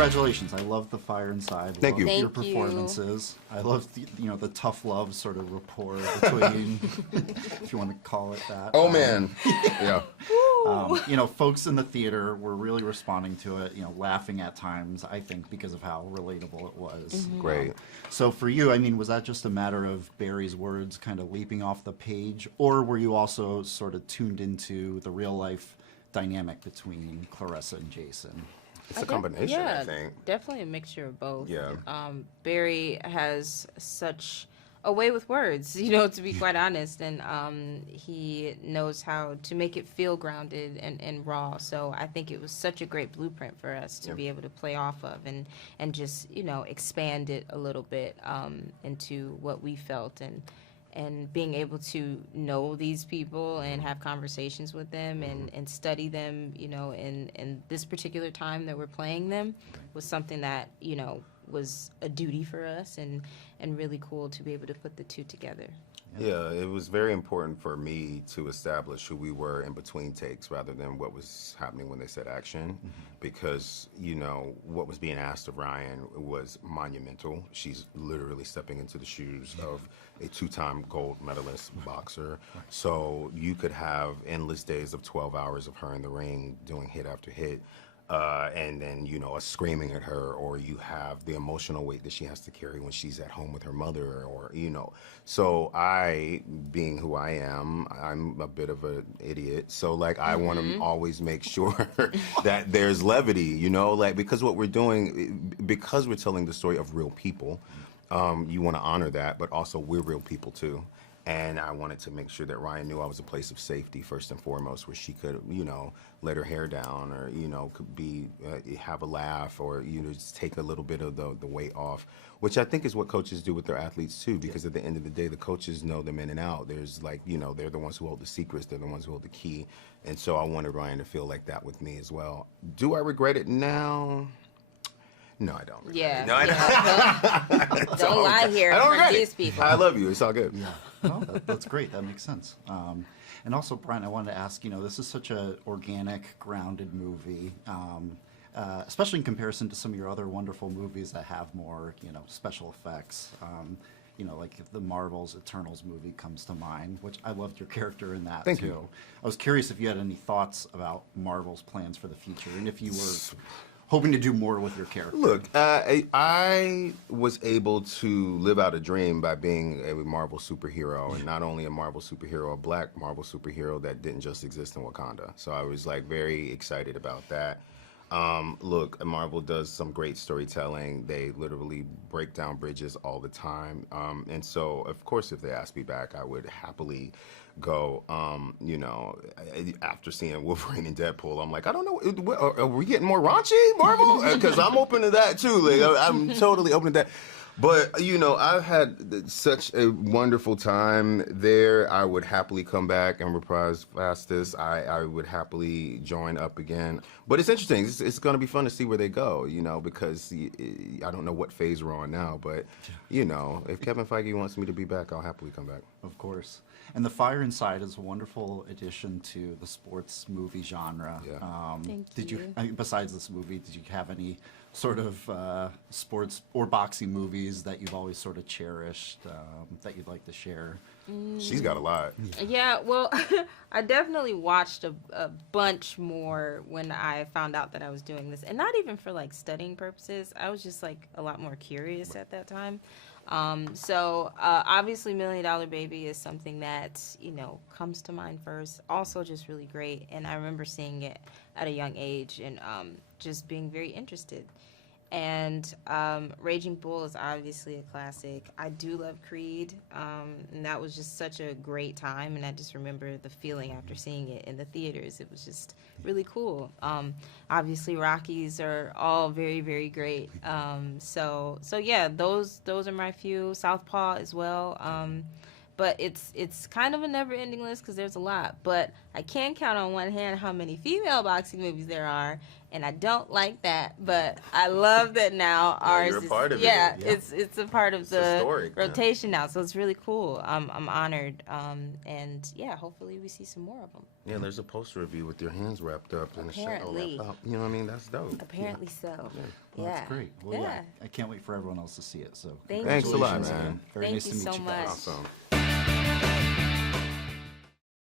congratulations. I love the Fire Inside. Thank you. Your Thank you. performances. I love the tough love sort of rapport between, if you want to call it that. Oh man, yeah. Folks in the theater were really responding to it, laughing at times, I think, because of how relatable it was. Mm-hmm. Great. So for you, was that just a matter of Barry's words kind of leaping off the page, or were you also sort of tuned into the real life dynamic between Clarissa and Jason? It's a combination, yeah, I think. Definitely a mixture of both. Yeah. Barry has such a way with words, to be quite honest, and he knows how to make it feel grounded and raw. So I think it was such a great blueprint for us to be able to play off of and just, expand it a little bit into what we felt and being able to know these people and have conversations with them and study them, in this particular time that we're playing them was something that, was a duty for us and really cool to be able to put the two together. Yeah, it was very important for me to establish who we were in between takes rather than what was happening when they said action, because, what was being asked of Ryan was monumental. She's literally stepping into the shoes of a two-time gold medalist boxer. So you could have endless days of 12 hours of her in the ring doing hit after hit. And then, us screaming at her, or you have the emotional weight that she has to carry when she's at home with her mother, or, So I, being who I am, I'm a bit of an idiot. So, I want to always make sure that there's levity, because what we're doing, because we're telling the story of real people, you want to honor that, but also we're real people, too. And I wanted to make sure that Ryan knew I was a place of safety first and foremost, where she could, let her hair down, or could be have a laugh, or just take a little bit of the weight off, which I think is what coaches do with their athletes too. Because at the end of the day, the coaches know them in and out. There's they're the ones who hold the secrets. They're the ones who hold the key. And so I wanted Ryan to feel like that with me as well. Do I regret it now? No, I don't. Yeah. No, I don't. Don't lie here for these people. I love you. It's all good. Yeah, no, that's great. That makes sense. And also, Brian, I wanted to ask, this is such a organic, grounded movie, especially in comparison to some of your other wonderful movies that have more, special effects. Like the Marvel's Eternals movie comes to mind, which I loved your character in that, Thank too. you. I was curious if you had any thoughts about Marvel's plans for the future, and if you were hoping to do more with your character. Look, I was able to live out a dream by being a Marvel superhero, and not only a Marvel superhero, a black Marvel superhero that didn't just exist in Wakanda. So I was very excited about that. Look, Marvel does some great storytelling. They literally break down bridges all the time. And so, of course, if they asked me back, I would happily go. After seeing Wolverine and Deadpool, I'm like, I don't know, are we getting more raunchy, Marvel? Because I'm open to that too. I'm totally open to that. But I've had such a wonderful time there. I would happily come back and reprise Fastest. I would happily join up again. But it's interesting. It's going to be fun to see where they go. Because I don't know what phase we're on now. But if Kevin Feige wants me to be back, I'll happily come back. Of course. And The Fire Inside is a wonderful addition to the sports movie genre. Yeah. Thank you. Besides this movie, did you have any sort of sports or boxing movies that you've always sort of cherished that you'd like to share? She's got a lot. Yeah, well, I definitely watched a bunch more when I found out that I was doing this. And not even for studying purposes. I was just a lot more curious at that time. So obviously Million Dollar Baby is something that, comes to mind first. Also just really great. And I remember seeing it at a young age and just being very interested. And Raging Bull is obviously a classic. I do love Creed, and that was just such a great time. And I just remember the feeling after seeing it in the theaters. It was just really cool. Obviously, Rockies are all very, very great. So yeah, those are my few. Southpaw as well. but it's kind of a never-ending list because there's a lot. But I can count on one hand how many female boxing movies there are, and I don't like that. But I love that now ours you're a is part of it. yeah, Yeah. it's a part of It's the historic, man. rotation now, so it's really cool. I'm honored, and yeah, hopefully we see some more of them. Yeah, there's a poster of you with your hands wrapped up in a shadow Apparently. wrapped up. You know what I mean? That's dope. Apparently so. Well, Yeah. that's great. Well, yeah. Yeah. I can't wait for everyone else to see it. So Thank Thanks a lot, congratulations man. again. Very Thank nice you to meet so you guys. much. Awesome.